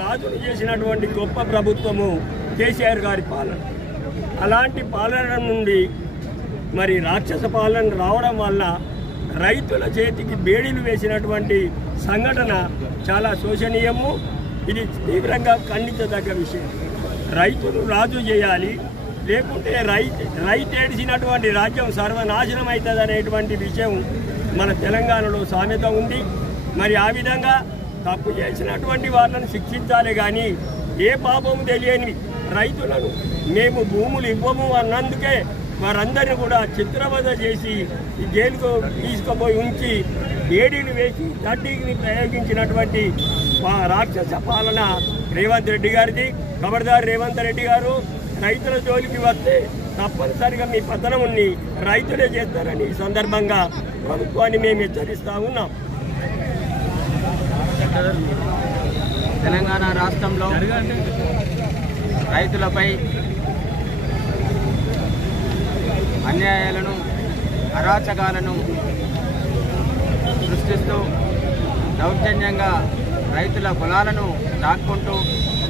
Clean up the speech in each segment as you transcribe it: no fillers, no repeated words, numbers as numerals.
రాజులు చేసినటువంటి గొప్ప ప్రభుత్వము కేసీఆర్ గారి పాలన. అలాంటి పాలన నుండి మరి రాక్షస పాలన రావడం వల్ల రైతుల చేతికి బేడీలు వేసినటువంటి సంఘటన చాలా శోచనీయము. ఇది తీవ్రంగా ఖండించదగ్గ విషయం. రైతులు రాజు చేయాలి, లేకుంటే రైతు ఏడిసినటువంటి రాజ్యం సర్వనాశనం అవుతుంది అనేటువంటి విషయం మన తెలంగాణలో సామెత ఉంది. మరి ఆ విధంగా తప్పు చేసినటువంటి వాళ్ళని శిక్షించాలి, కానీ ఏ పాపము తెలియని రైతులను మేము భూములు ఇవ్వము అన్నందుకే వారందరినీ కూడా చిత్రవద చేసి జైలుకు తీసుకుపోయి ఉంచి ఏడీలు వేసి దడ్డీని ప్రయోగించినటువంటి రాక్షస పాలన రేవంత్ రెడ్డి గారిది. ఖబర్దార్ రేవంత్ రెడ్డి గారు, రైతుల జోలికి వస్తే తప్పనిసరిగా మీ పతనముని రైతులే చేస్తారని ఈ సందర్భంగా ప్రభుత్వాన్ని మేము హెచ్చరిస్తా ఉన్నాం. తెలంగాణ రాష్ట్రంలో రైతులపై అన్యాయాలను, అరాచకాలను సృష్టిస్తూ దౌర్జన్యంగా రైతుల పొలాలను లాక్కుంటూ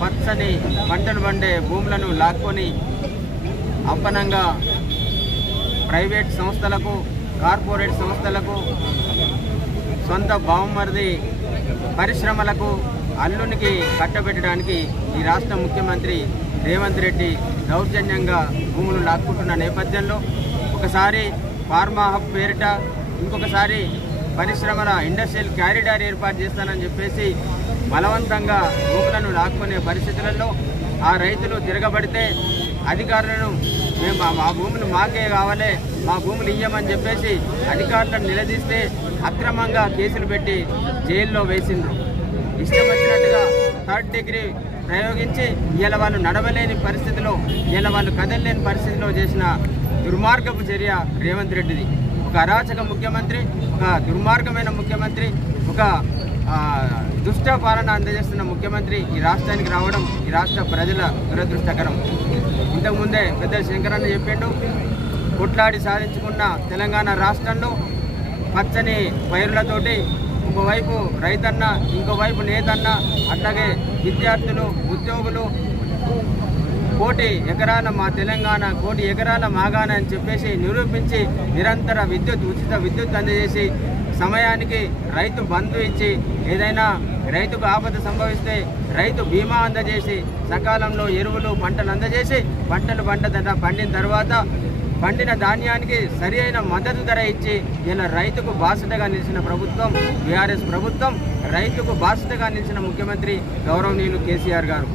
పచ్చని పంటలు పండే భూములను లాక్కొని అప్పనంగా ప్రైవేట్ సంస్థలకు, కార్పొరేట్ సంస్థలకు, సొంత బావమరిది పరిశ్రమలకు, అల్లునికి కట్టబెట్టడానికి ఈ రాష్ట్ర ముఖ్యమంత్రి రేవంత్ రెడ్డి దౌర్జన్యంగా భూములు లాక్కుంటున్న నేపథ్యంలో ఒకసారి ఫార్మా హబ్ పేరిట, ఇంకొకసారి పరిశ్రమల ఇండస్ట్రియల్ క్యారిడార్ ఏర్పాటు చేస్తానని చెప్పేసి బలవంతంగా భూములను లాక్కునే పరిస్థితులలో ఆ రైతులు తిరగబడితే అధికారులను మేము మా భూములు మాకే కావాలి, మా భూములు ఇయ్యమని చెప్పేసి అధికారులను నిలదీస్తే అక్రమంగా కేసులు పెట్టి జైల్లో వేసిండ్రు. ఇష్టం వచ్చినట్టుగా థర్డ్ డిగ్రీ ప్రయోగించి ఇలా వాళ్ళు నడవలేని పరిస్థితిలో, ఇలా వాళ్ళు కదలలేని పరిస్థితిలో చేసిన దుర్మార్గపు చర్య రేవంత్ రెడ్డిది. ఒక అరాచక ముఖ్యమంత్రి, ఒక దుర్మార్గమైన ముఖ్యమంత్రి, ఒక దుష్ట పాలన అందజేస్తున్న ముఖ్యమంత్రి ఈ రాష్ట్రానికి రావడం ఈ రాష్ట్ర ప్రజల దురదృష్టకరం. ఇంతకుముందే పెద్ద శంకరన్న చెప్పిండు, కొట్లాడి సాధించుకున్న తెలంగాణ రాష్ట్రంలో పచ్చని పైరులతోటి ఒకవైపు రైతన్న, ఇంకోవైపు నేతన్న, అట్లాగే విద్యార్థులు, ఉద్యోగులు కోటి ఎకరాల మా తెలంగాణ, కోటి ఎకరాల మాగాణ అని చెప్పేసి నిరూపించి నిరంతర ఉచిత విద్యుత్ అందజేసి సమయానికి రైతు బంధు ఇచ్చి, ఏదైనా రైతుకు ఆపద సంభవిస్తే రైతు బీమా అందజేసి, సకాలంలో ఎరువులు పంటలు అందజేసి పంటలు పండిన తర్వాత పండిన ధాన్యానికి సరి అయిన మద్దతు ధర ఇచ్చి ఇలా రైతుకు బాసటగా నిలిచిన ప్రభుత్వం బీఆర్ఎస్ ప్రభుత్వం, రైతుకు బాసటగా నిలిచిన ముఖ్యమంత్రి గౌరవనీయులు కేసీఆర్ గారు.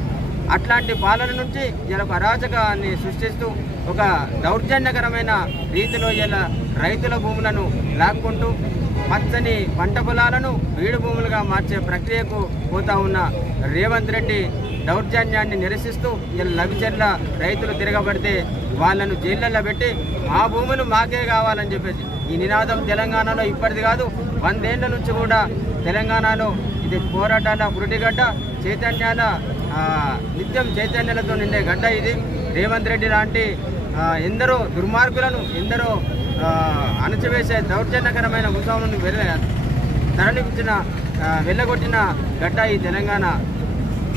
అట్లాంటి పాలన నుంచి ఇలా అరాచకాన్ని సృష్టిస్తూ ఒక దౌర్జన్యకరమైన రీతిలో ఇలా రైతుల భూములను లాక్కుంటూ పచ్చని పంట పొలాలను బీడు భూములుగా మార్చే ప్రక్రియకు పోతా ఉన్న రేవంత్ రెడ్డి దౌర్జన్యాన్ని నిరసిస్తూ ఇలా లభిచర్ల రైతులు తిరగబడితే వాళ్ళను జైళ్ళల్లో పెట్టి మా భూములు మాకే కావాలని చెప్పేసి ఈ నినాదం తెలంగాణలో ఇప్పటిది కాదు, 100 ఏళ్ల నుంచి కూడా తెలంగాణలో ఇది పోరాటాల పురిటిగడ్డ, చైతన్యాల నిత్యం చైతన్యాలతో నిండే గడ్డ ఇది. రేవంత్ రెడ్డి లాంటి ఎందరో దుర్మార్గులను, ఎందరో అణచివేసే దౌర్జన్యకరమైన ఉత్సవాలను తరలించిన వెళ్ళగొట్టిన గడ్డ ఈ తెలంగాణ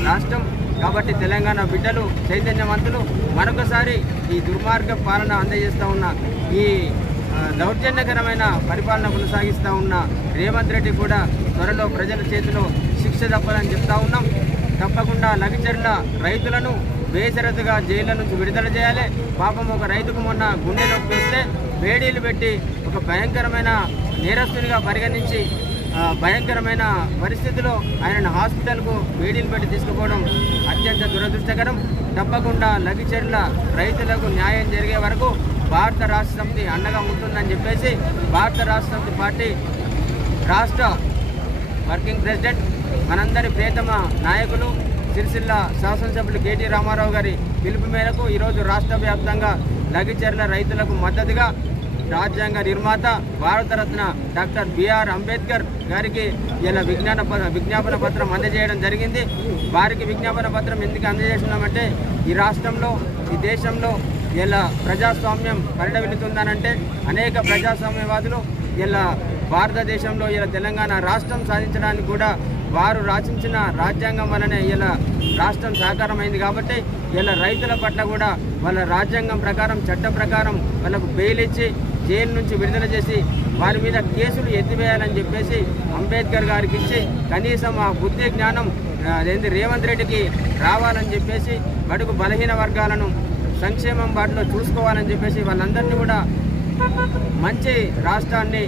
రాష్ట్రం. కాబట్టి తెలంగాణ బిడ్డలు చైతన్యవంతులు మరొకసారి ఈ దుర్మార్గ పాలన అందజేస్తూ ఉన్న ఈ దౌర్జన్యకరమైన పరిపాలన కొనసాగిస్తూ ఉన్న రేవంత్ రెడ్డి కూడా త్వరలో ప్రజల చేతిలో శిక్ష తప్పదని చెప్తా ఉన్నాం. తప్పకుండా లగిచర్ల రైతులను బేషరతుగా జైళ్ళ నుంచి విడుదల చేయాలి. పాపం ఒక రైతుకు మొన్న గుండె నొప్పి వస్తే వేడీలు పెట్టి ఒక భయంకరమైన నేరస్తునిగా పరిగణించి భయంకరమైన పరిస్థితిలో ఆయనను హాస్పిటల్కు వేడీలు పెట్టి తీసుకుపోవడం అత్యంత దురదృష్టకరం. తప్పకుండా లగిచర్ల రైతులకు న్యాయం జరిగే వరకు భారత రాష్ట్ర సమితి అండగా ఉంటుందని చెప్పేసి భారత రాష్ట్ర సమితి పార్టీ రాష్ట్ర వర్కింగ్ ప్రెసిడెంట్ మనందరి ప్రియతమ నాయకులు సిరిసిల్ల శాసనసభ్యులు కేటీ రామారావు గారి పిలుపు మేరకు ఈరోజు రాష్ట్ర వ్యాప్తంగా లగిచర్ల రైతులకు మద్దతుగా రాజ్యాంగ నిర్మాత భారతరత్న డాక్టర్ బిఆర్ అంబేద్కర్ గారికి ఇలా విజ్ఞాపన పత్రం అందజేయడం జరిగింది. వారికి విజ్ఞాపన పత్రం ఎందుకు అందజేస్తున్నామంటే ఈ రాష్ట్రంలో ఈ దేశంలో ఇలా ప్రజాస్వామ్యం పరిడవిల్లుతుందనంటే అనేక ప్రజాస్వామ్యవాదులు ఇలా భారతదేశంలో ఇలా తెలంగాణ రాష్ట్రం సాధించడానికి కూడా వారు రచించిన రాజ్యాంగం వల్లనే ఇలా రాష్ట్రం సాకారమైంది. కాబట్టి ఇలా రైతుల పట్ల కూడా వాళ్ళ రాజ్యాంగం ప్రకారం చట్ట ప్రకారం వాళ్ళకు బెయిల్ ఇచ్చి జైలు నుంచి విడుదల చేసి వారి మీద కేసులు ఎత్తివేయాలని చెప్పేసి అంబేద్కర్ గారికి ఇచ్చి కనీసం ఆ బుద్ధి జ్ఞానం రేవంత్ రెడ్డికి రావాలని చెప్పేసి బడుగు బలహీన వర్గాలను సంక్షేమం బాటలో చూసుకోవాలని చెప్పేసి వాళ్ళందరినీ కూడా మంచి రాష్ట్రాన్ని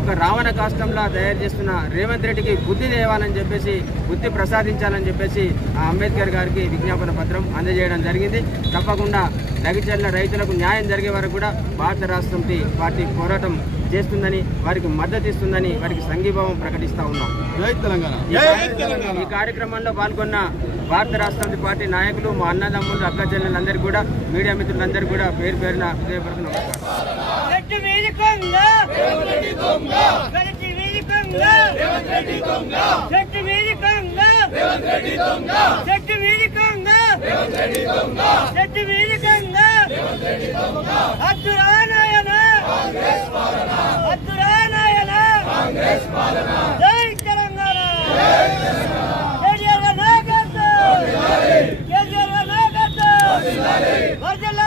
ఒక రావణ కాష్టంలా తయారు చేస్తున్న రేవంత్ రెడ్డికి బుద్ధి తేవాలని చెప్పేసి బుద్ధి ప్రసాదించాలని చెప్పేసి ఆ అంబేద్కర్ గారికి విజ్ఞాపన పత్రం అందజేయడం జరిగింది. తప్పకుండా లగిచర్ల రైతులకు న్యాయం జరిగే వరకు కూడా భారత రాష్ట్ర సమితి పార్టీ పోరాటం చేస్తుందని వారికి మద్దతు ఇస్తుందని వారికి సంఘీభావం ప్రకటిస్తూ ఉన్నాం. ఈ కార్యక్రమంలో పాల్గొన్న భారత రాష్ట్ర సమితి పార్టీ నాయకులు మా అన్నదమ్ములు అక్క చెల్లెలందరికీ కూడా మీడియా మిత్రులందరికీ కూడా పేరు పేరున హృదయపూర్వక జై తెలంగాణ కేసీఆర్ నాయకత్వం వర్ధిల్లాలి